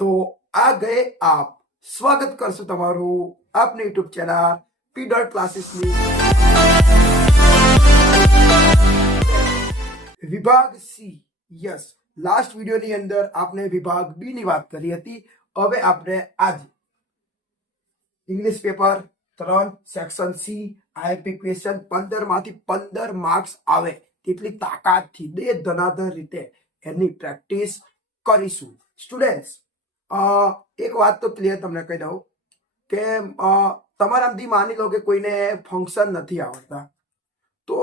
तो आ गए आप स्वागत करशो तमारू अपने YouTube channel P dot classes विभाग सी। यस, लास्ट वीडियो ની અંદર આપણે વિભાગ બી ની વાત કરી હતી। હવે આપણે આજ English paper 3 section C IP question 15 માંથી 15 માર્ક્સ આવે તેટલી તાકાતથી દે ધનાધન રીતે એની પ્રેક્ટિસ કરીશું। સ્ટુડન્ટ્સ, એક વાત તો ક્લિયર તમને કહી દઉં કે તમારામાંથી માની લો કે કોઈને ફંક્શન નથી આવડતા, તો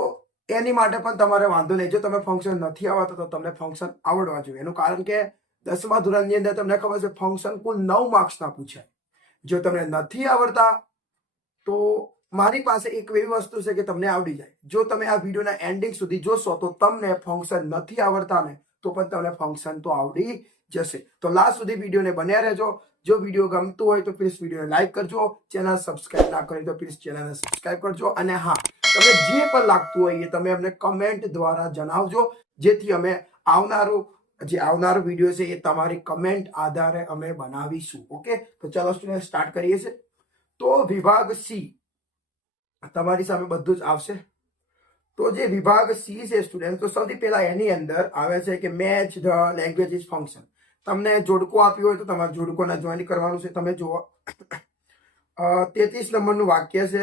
એની માટે પણ તમારે વાંધો નહીં। જો તમે ફંક્શન નથી આવડતા તો તમને ફંક્શન આવડવા જોઈએ। એનું કારણ કે 10મા ધોરણની અંદર તમને ખબર છે ફંક્શન કુલ 9 માર્ક્સના પૂછાય। જો તમને નથી આવડતા તો મારી પાસે એક એવી વસ્તુ છે કે તમને આવડી જાય। જો તમે આ વિડીયોના એન્ડિંગ સુધી જોશો તો તમને ફંક્શન નથી આવડતા ને તો પણ તમને ફંક્શન તો આવડી જશે। તો લાસ્ટ સુધી વિડીયોને બન્યા રહેજો। જો વિડીયો ગમતું હોય તો પ્લીઝ વિડીયોને લાઈક કરજો, ચેનલ સબસ્ક્રાઇબ ના કરી તો પ્લીઝ ચેનલને સબસ્ક્રાઇબ કરજો। અને હા, તમને જે પણ લાગતું હોય એ તમે અમને કમેન્ટ દ્વારા જણાવજો, જેથી અમે આવનારો વિડીયો છે એ તમારી કમેન્ટ આધારે અમે બનાવીશું। ઓકે, તો ચાલો સ્ટુડન્ટ સ્ટાર્ટ કરીએ છીએ। તો વિભાગ સી તમારી સામે બધું જ આવશે। તો જે વિભાગ સી છે સ્ટુડન્ટ, તો સૌથી પહેલા એની અંદર આવે છે કે મેચ ધ લેંગ્વેજીસ ફંક્શન। તમને જોડકો આપ્યું હોય તો તમારે જોડકોના જોઈન કરવાનું છે। તમે જુઓ 33 નંબરનું વાક્ય છે।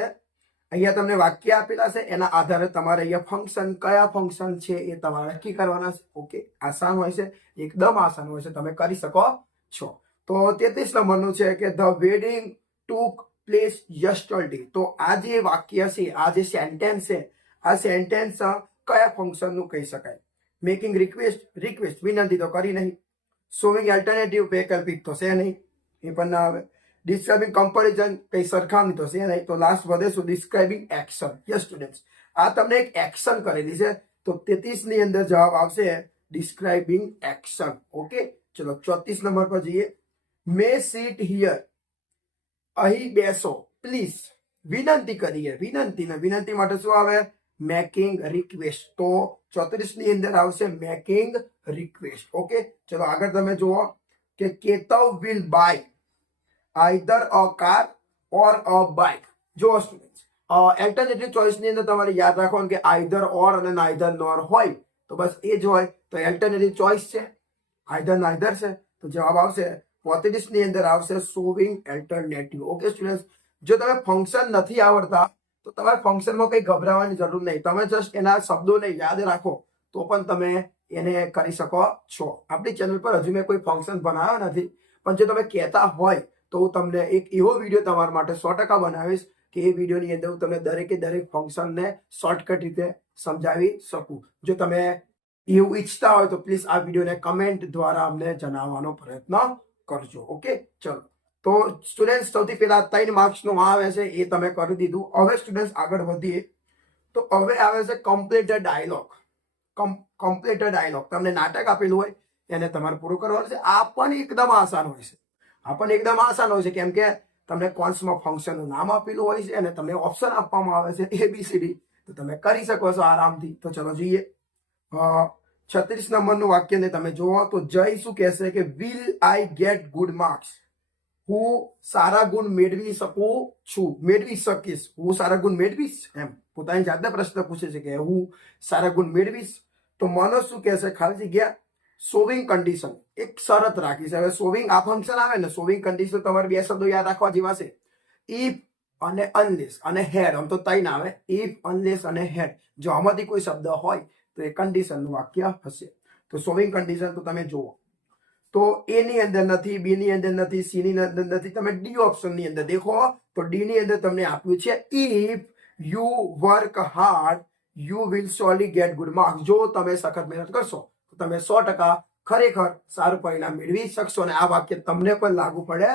અહીંયા તમને વાક્ય આપેલા છે, એના આધારે તમારે અહીંયા ફંક્શન કયા ફંક્શન છે એ તમારે નક્કી કરવાના છે। ઓકે, આસાન હોય છે, એકદમ આસાન હોય છે, તમે કરી શકો છો। તો 33 નંબરનું છે કે the wedding took place yesterday. તો આ જે વાક્ય છે, આ જે સેન્ટેન્સ છે, આ સેન્ટેન્સ કયા ફંક્શનનું કહી શકાય? મેકિંગ રિક્વેસ્ટ વિનંતી તો કરી નહીં। શોવિંગ એલ્ટરનેટિવ વૈકલ્પિક તો છે નહીં, એ પણ ના આવે। ડિસ્ક્રાઇબિંગ કમ્પેરિઝન કઈ સરખામણી તો છે નહીં। તો લાસ્ટ વધે શું? Describing action. યસ સ્ટુડન્ટ્સ, આ તમને એક એક્શન કરેલી છે, તો 33 ની અંદર જવાબ આવશે ડિસ્ક્રાઇબિંગ એક્શન। ઓકે, ચલો 34 નંબર પર જઈએ। મે સીટ હિયર, અહીં બેસો પ્લીઝ, વિનંતી કરીએ। વિનંતી માટે શું આવે? Making request. તો 34 ની અંદર આવશે મેકિંગ રિક્વેસ્ટ। ઓકે, ચલો આગળ તમે જુઓ કે Ketav will buy either a car or a bike. જો સ્ટુડન્ટ્સ, એલ્ટરનેટિવ ચોઇસ ની અંદર તમારે યાદ રાખવાનું કે આઈધર ઓર અને નાઈધર નોર હોય તો બસ એ જ હોય। તો એલ્ટરનેટિવ ચોઇસ છે, આઈધર નાઈધર છે, તો જવાબ આવશે 35 ની અંદર આવશે શોવિંગ એલ્ટરનેટિવ। ઓકે સ્ટુડન્ટ્સ, જો તમે ફંક્શન નથી આવડતા તો તમારે ફંક્શનમાં કંઈ ગભરાવાની જરૂર નહીં। તમે જસ્ટ એના શબ્દોને યાદ રાખો તો પણ તમે એને કરી શકો છો। આપણી ચેનલ પર હજુ મેં કોઈ ફંક્શન બનાવ્યો નથી, પણ જો તમે કહેતા હોય તો હું તમને એક એવો વિડીયો તમારા માટે 100% બનાવીશ કે એ વિડીયોની અંદર હું તમને દરેકે દરેક ફંક્શનને શોર્ટકટ રીતે સમજાવી શકું। જો તમે એવું ઈચ્છતા હોય તો પ્લીઝ આ વિડીયોને કમેન્ટ દ્વારા અમને જણાવવાનો પ્રયત્ન કરજો। ઓકે, ચલો તો સ્ટુડન્ટ સૌથી પહેલા 3 માર્ક્સનું આવે છે એ તમે કરી દીધું। હવે સ્ટુડન્ટ આગળ વધીએ તો હવે આવે છે કમ્પ્લીટ ડાયલોગ। કમ્પ્લીટ ડાયલોગ તમને નાટક આપેલું હોય એને તમારે પૂરું કરવાનું છે। આ પણ એકદમ આસાન હોય છે, કેમ કે તમને કોન્સમાં ફંક્શનનું નામ આપેલું હોય છે અને તમને ઓપ્શન આપવામાં આવે છે ABCD, તો તમે કરી શકો છો આરામથી। તો ચલો જોઈએ 36 નંબરનું વાક્યને તમે જુઓ તો જય શું કહેશે કે will I get good marks? હું સારા ગુણ મેળવી શકું છું, મેળવી શકીશ। હું સારા ગુણ મેળવીશ, એમ પોતાની જાતને પ્રશ્ન પૂછે છે કે હું સારા ગુણ મેળવીશ। તો મનોજ શું કહેશે? ખાલી જગ્યા શોવિંગ કન્ડિશન, એક શરત રાખી છે। હવે શોવિંગ આ ફંક્શન આવે ને, શોવિંગ કન્ડિશન તમારે બે શબ્દો યાદ રાખવા જેવા છે, ઇફ અને અનલેસ અને હેડ। આમ તો 3 આવે, ઇફ, અનલેસ અને હેડ। જો આમાંથી કોઈ શબ્દ હોય તો એ કન્ડિશનનું વાક્ય હશે। તો શોવિંગ કન્ડિશન તો તમે જુઓ તો એ ની અંદર નથી, બી ની અંદર નથી, સી ની અંદર નથી, તમે ડી ઓપ્શન ની અંદર દેખો તો ડી ની અંદર તમને આપ્યું છે if you work hard you will surely get good marks. જો તમે સખત મહેનત કરશો તો તમે 100% ખરેખર સારું પરિણામ મેળવી શકશો, અને આ વાક્ય તમને પણ લાગુ પડે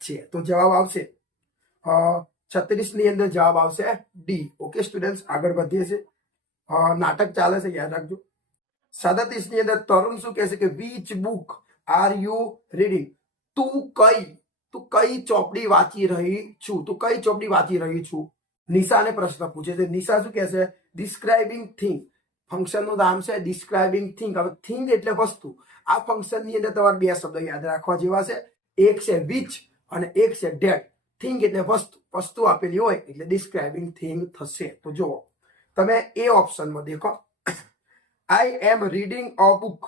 છે। તો જવાબ આવશે 36 ની અંદર જવાબ આવશે ડી। ઓકે સ્ટુડન્ટ્સ, આગળ વધીએ છીએ। નાટક ચાલે છે, યાદ રાખજો। 37 ની અંદર તરુણ શું કહેશે કે which book are you reading? તું કઈ ચોપડી વાંચી રહી છું? તું કઈ ચોપડી વાંચી રહી છું? નિશાને પ્રશ્ન પૂછે છે। નિશા શું કહેશે? Describing thing. ફંક્શનનું નામ છે ડિસ્ક્રાઇબિંગ થિંગ। હવે થિંગ એટલે વસ્તુ। આ ફંક્શનની અંદર તમારે બે શબ્દો યાદ રાખવા જેવા છે, એક છે વિચ અને એક છે ડેટ. થિંગ એટલે વસ્તુ, વસ્તુ આપેલી હોય એટલે ડિસ્ક્રાઇબિંગ થિંગ થશે. તો જુઓ તમે એ ઓપ્શનમાં દેખો, I am reading a book.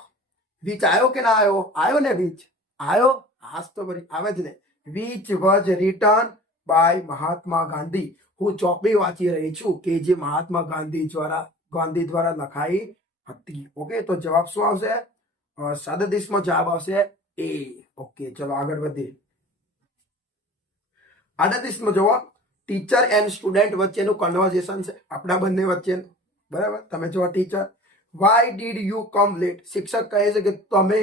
Which આવ્યો કે ના આવ્યો? આવ્યો ને વિચ? આવ્યો? હાસ તો બરી આવે જ ને. Which was return by Mahatma Gandhi. હું ચોપડી વાંચી રહી છું કે જે મહાત્મા ગાંધી દ્વારા લખાઈ હતી. ઓકે, તો જવાબ શું આવશે? 37માં જવાબ આવશે એ. ઓકે, ચલો આગળ વધીએ. 38માં જુઓ, ટીચર એન્ડ સ્ટુડન્ટ વચ્ચેનું કન્વર્ઝેશન છે, આપણા બંને વચ્ચેનું. બરાબર, તમે જુઓ teacher, why did you come late. શિક્ષક કહે છે કે તમે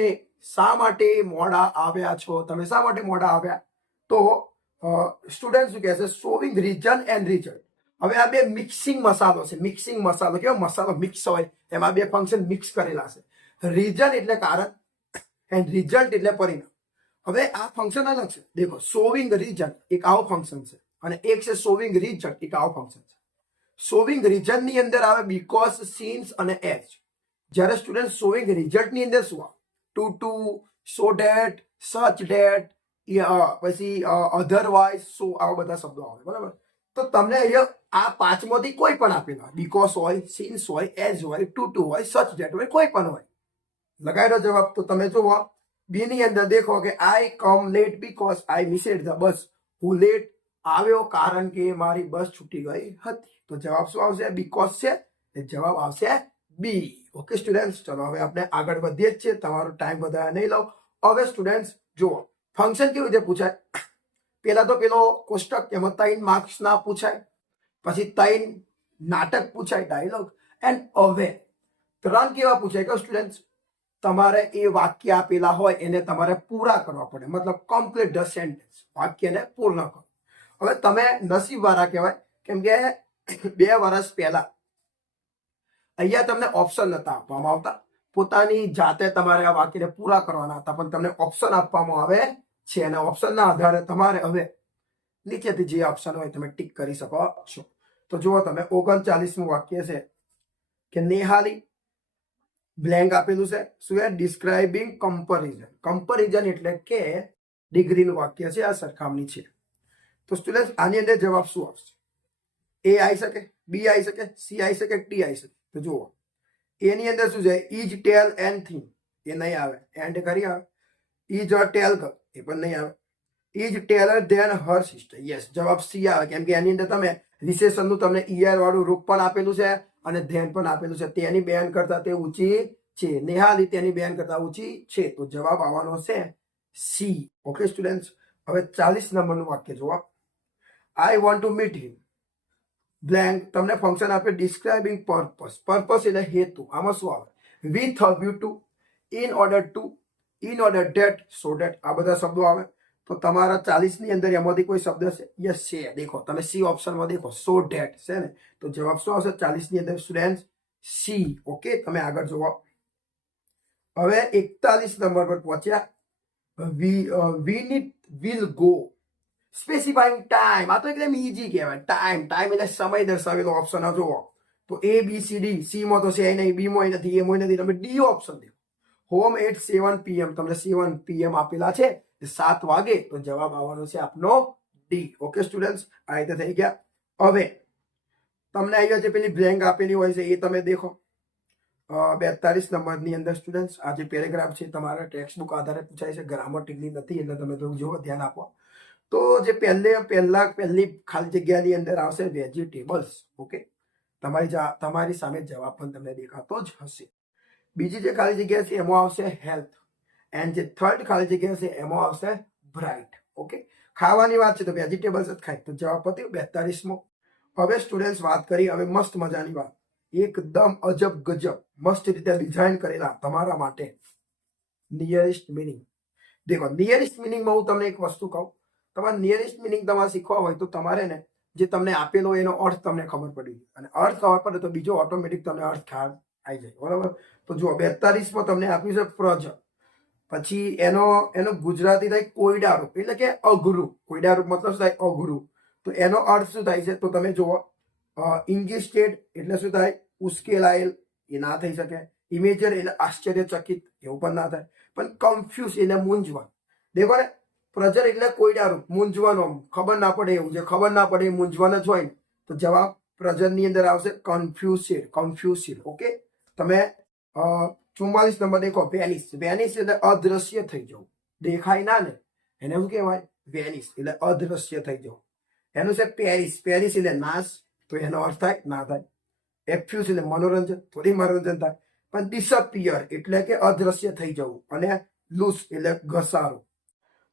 શા માટે મોડા આવ્યા છો? તમે શા માટે મોડા આવ્યા? તો સ્ટુડન્ટ શું કહે છે? Showing reason and result. હવે આ બે મિક્સિંગ મસાલો છે. મિક્સિંગ મસાલો કેવો મસાલો મિક્સ હોય, એમાં બે ફંક્શન મિક્સ કરેલા છે. રીઝન એટલે કારણ એન્ડ રિઝલ્ટ એટલે પરિણામ. હવે આ ફંક્શન અલગ છે. દેખો, શોવિંગ રીઝન એક આવો ફંક્શન છે અને એક છે શોવિંગ રિઝલ્ટ એક આવો ફંક્શન છે. શોવિંગ રીઝન ની અંદર આવે બીકોઝ, સિન્સ અને એઝ. જ્યારે સ્ટુડન્ટ શોવિંગ રિઝલ્ટ ની અંદર શું આવે? ટુ, સો ડેટ, સચ ડેટ, પછી અધરવાઇઝ, સો, આવા બધા શબ્દો આવે. બરાબર, તો તમને અહીંયા આ પાંચમાંથી કોઈ પણ આપેલા, બીકોઝ હોય, સિન્સ હોય, એઝ હોય, ટુ હોય, સચ ડેટ હોય, કોઈ પણ હોય. લગાવેલો જવાબ. તો તમે જુઓ બી ની અંદર દેખો કે I come late because I missed the bus. હું લેટ આવ્યો કારણ કે મારી બસ છૂટી ગઈ હતી. તો જવાબ શું આવશે? બીકોઝ છે, એ જવાબ આવશે બી. ઓકે સ્ટુડન્ટ્સ, ચલો હવે આપણે આગળ વધીએ જ છીએ, તમારો ટાઈમ વધારે નહીં લઉં. હવે સ્ટુડન્ટ્સ જુઓ, ફંક્શન કેવી રીતે પૂછાય? પેલા તો પેલો કોષ્ટક, એમાં 3 માર્ક્સ ના પૂછાય, પછી 3 નાટક પૂછાય, ડાયલોગ, એન્ડ હવે 3 કેવા પૂછાય કે સ્ટુડન્ટ્સ તમારે એ વાક્ય આપેલા હોય એને તમારે પૂરા કરવા પડે, મતલબ કમ્પ્લીટ ધ સેન્ટેન્સ, વાક્યને પૂર્ણ કરો. હવે તમે નસીબ વાળા કહેવાય, કેમ કે 2 વર્ષ પહેલા અહીંયા તમને ઓપ્શન નતા આપવામાં આવતા. પોતાની જાતે તમારે આ વાક્યને પૂરા કરવાના હતા, પણ તમને ઓપ્શન આપવામાં આવે છે અને ઓપ્શનના આધારે તમારે હવે નીચેથી જે ઓપ્શન હોય તમે ટીક કરી શકો છો. તો જુઓ તમે 39મું વાક્ય છે કે નેહાલી બ્લેન્ક આપેલું છે. શું છે? Describing comparison. કમ્પેરિઝન એટલે કે ડિગ્રીનું વાક્ય છે, આ સરખામણી છે. તો સ્ટુડન્ટ આની અંદર જવાબ શું આવશે? એ આવી શકે, બી આવી શકે, સી આવી શકે, ડી આવી શકે. તો જુઓ એની અંદર શું છે? ઇઝ, ટેલ એન્ડ થિંગ, એ નહીં આવે. એન્ડ કરી આવે. ઇઝ અ ટેલ ગર્લ, એ પણ નહીં આવે. Is taller than her sister. Yes, જવાબ સી આવે, કેમ કે એની અંદર તમે વિશેષણનું તમને ઈઆર વાળું રૂપ પણ આપેલું છે અને ધેન પણ આપેલું છે. તેની બેન કરતા તે ઊંચી છે. નેહાલી તેની બેન કરતા ઊંચી છે. તો જવાબ આવવાનો છે સી. ઓકે સ્ટુડન્ટ્સ, હવે 40 નંબરનું વાક્ય જુઓ. I want to meet him blank. તમને ફંક્શન આપે ડિસ્ક્રાઇબિંગ પર્પસ. પર્પસ એટલે હેતુ. આમાં શું આવે? With a view to, in order to, in order date, so date, આ બધા શબ્દો આવે. તો તમારા 40 ની અંદર એમાંથી કોઈ શબ્દ છે? યસ છે. દેખો તમે સી ઓપ્શનમાં દેખો, સો ડેટ છે ને. તો જવાબ શું આવશે 40 ની અંદર સ્ટુડન્ટ? સી. ઓકે, તમે આગળ જુઓ. હવે 41 નંબર પર પહોંચ્યા. We need will go. Specifying time. આ તો એકદમ ઈઝી કહેવાય. ટાઈમ એટલે સમય દર્શાવેલો ઓપ્શન જુઓ. તો એ બી સી ડી. સી માં તો છે નહીં, બી માં નથી, એ માં નથી, તમે ડી ઓપ્શન દો. Home at 7 PM. તમને 7 PM આપેલા છે, 7 વાગે. તો જવાબ આવવાનો છે આપનો ડી. ઓકે સ્ટુડન્ટ્સ, આ રીતે થઈ ગયા. હવે તમને અહીંયા જે પેલી બ્લેન્ક આપેલી હોય છે એ તમે દેખો. 42 નંબરની અંદર સ્ટુડન્ટ્સ આ જે પેરેગ્રાફ છે તમારા ટેક્સ્ટ બુક આધારે પૂછાય છે, ગ્રામટિકલી નથી, એટલે તમે થોડું જુઓ, ધ્યાન આપો. તો જે પહેલી ખાલી જગ્યાની અંદર આવશે વેજીટેબલ્સ. ઓકે, તમારી સામે જવાબ પણ તમને દેખાતો જ હશે. બીજી જે ખાલી જગ્યા છે એમાં આવશે હેલ્થ, એન્ડ જે થર્ડ ખાલી જગ્યા છે એમાં આવશે બ્રાઇટ. ઓકે, ખાવાની વાત છે તો વેજીટેબલ્સ જ ખાય. તો જવાબ પત્યો 42મો. હવે સ્ટુડન્ટ્સ વાત કરી હવે મસ્ત મજાની વાત, એકદમ અજબ ગજબ મસ્ત રીતે ડિઝાઇન કરેલા તમારા માટે નિયરેસ્ટ મિનિંગ. દેખો નિયરેસ્ટ મિનિંગમાં હું તમને એક વસ્તુ કહું. તમારે નિયરેસ્ટ મિનિંગ તમારે શીખવા હોય તો તમારે ને જે તમને આપેલો એનો અર્થ તમને ખબર પડી, અને અર્થ ખબર પડે તો બીજો ઓટોમેટિક તમને અર્થ ખ્યાલ આવી જાય. બરાબર, તો જુઓ 42માં તમને આપ્યું છે પ્રજ. પછી એનો ગુજરાતી થાય કોયડારૂપ, એટલે કે અઘરું. કોયડારૂપ મતલબ શું થાય? અઘરું. તો એનો અર્થ શું થાય છે? તો તમે જુઓ ઇન્ગેસ્ટેડ એટલે શું થાય? ઉશ્કેલાયેલ, એ ના થઈ શકે. ઇમેજર એટલે આશ્ચર્યચકિત, એવું પણ ના થાય. પણ કન્ફ્યુઝ એટલે મૂંઝવણ. દેખો ને, પ્રજર એટલે કોયડારૂપ, મૂંઝવણ, ખબર ના પડે એવું, જે ખબર ના પડે એ મૂંઝવણ જ હોય ને, તો જવાબ પ્રજરની અંદર આવશે કન્ફ્યુઝિડ. ઓકે, તમે 44 નંબર દેખો, વેનિશ. વેનિશ એટલે અદ્રશ્ય થઈ જવું, દેખાય ના ને, એને શું કહેવાય? વેનિશ એટલે અદ્રશ્ય થઈ જવું. એનું છે પેરિસ. પેરિસ એટલે નાશ, તો એનો અર્થ થાય ના થાય. એફ્યુઝ એટલે મનોરંજન, થોડી મનોરંજન થાય. પણ ડિસઅપિયર એટલે કે અદ્રશ્ય થઈ જવું, અને લૂસ એટલે ઘસારો.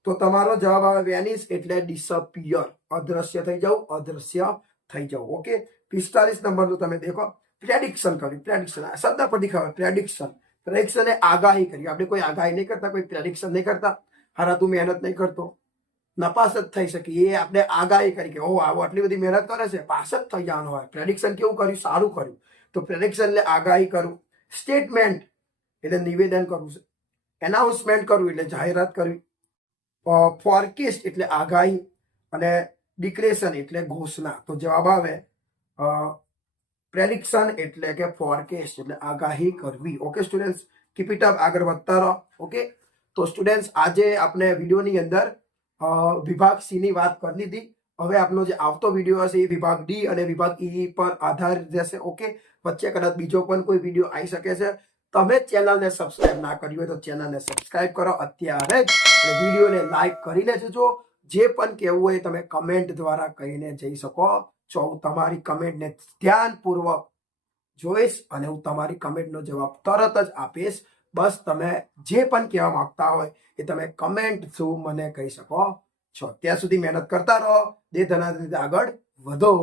તો તમારો જવાબ આવે વેનિશ એટલે ડિસઅપિયર, અદ્રશ્ય થઈ જવું, અદ્રશ્ય થઈ જવું. ઓકે, 45 નંબરનું તમે દેખો, પ્રેડિક્શન કર્યું. પ્રેડિક્શન આ શબ્દ પરથી ખબર, પ્રેડિક્શન. પ્રેડિક્શન એ આગાહી કરી. આપણે કોઈ આગાહી નહીં કરતા, કોઈ પ્રેડિક્શન નહીં કરતા. હારા તું મહેનત નહીં કરતો, નપાસ જ થઈ શકે. એ આપણે આગાહી કરી કે ઓ આવો આટલી બધી મહેનત કરે છે, પાસ જ થઈ જવાનું હોય. પ્રેડિક્શન કેવું કર્યું? સારું કર્યું. તો પ્રેડિક્શન એટલે આગાહી કરવું. સ્ટેટમેન્ટ એટલે નિવેદન કરવું છે. એનાઉન્સમેન્ટ કરવું એટલે જાહેરાત કરવી. ફોરકેસ્ટ એટલે આગાહી, અને ડિક્લેરેશન એટલે ઘોષણા. તો જવાબ આવે પ્રેડિક્શન એટલે કે ફોરકેસ્ટ એટલે આગાહી કરવી. Okay students, keep it up, આગળ વધતા રહો. ઓકે, તો સ્ટુડન્ટ્સ આજે આપણે વિડીયોની અંદર વિભાગ સી ની વાત કરી લીધી. હવે આપનો જે આવતો વિડીયો હશે એ વિભાગ ડી અને વિભાગ ઈ પર આધારિત રહેશે. ઓકે, વચ્ચે કદાચ બીજો પણ કોઈ વિડીયો આવી શકે છે. તમે ચેનલને સબસ્ક્રાઇબ ના કરી હોય તો ચેનલને સબસ્ક્રાઇબ કરો અત્યારે જ, અને વિડીયોને લાઈક કરીને જજો. જે પણ કહેવું હોય તમે કમેન્ટ દ્વારા કહીને જઈ શકો છો. હું તમારી કમેન્ટને ધ્યાનપૂર્વક જોઈશ અને હું તમારી કમેન્ટનો જવાબ તરત જ આપીશ. બસ તમે જે પણ કહેવા માંગતા હોય એ તમે કમેન્ટ થ્રુ મને કહી શકો છો. ત્યાં સુધી મહેનત કરતા રહો. દે ધનાધન આગળ વધો.